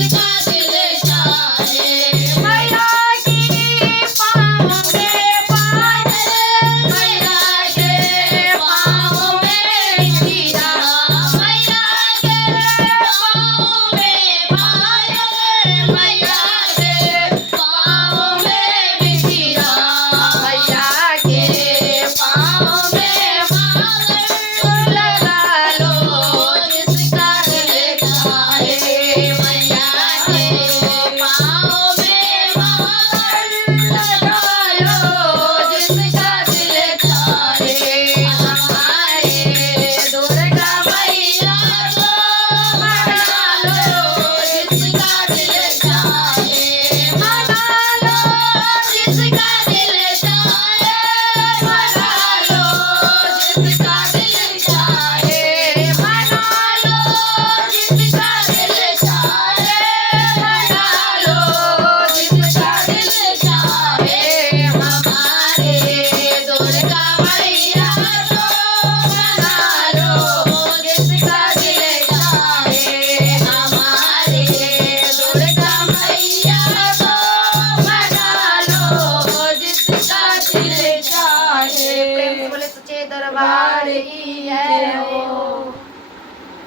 जिसका दिल चाहे। मैया की पाँव में पायल, मैया के पाँव में हीरा, मैया के पाँव में पायल, मैया के पाँव में हीरा, मैया के पाँव में पायल लगा लो जिसका दिल चाहे। मैया के पाँव में पायल लगा लो जिसका दिल चाहे। हमारे दुर्गा मैया को मना लो जिसका दिल चाहे। मना लो जिसका दिल चाहे, मना लो जिसका दिल चाहे, मना लो जिसका दिल चाहे, मना लो जिसका दिल चाहे। हमारे दुर्गा मैया को मना लो जिसका दिल चाहे। हमारे दुर्गा मैया को मना लो जिसका दिल चाहे। प्रेम से बोले सच्चे दरबार की है वो।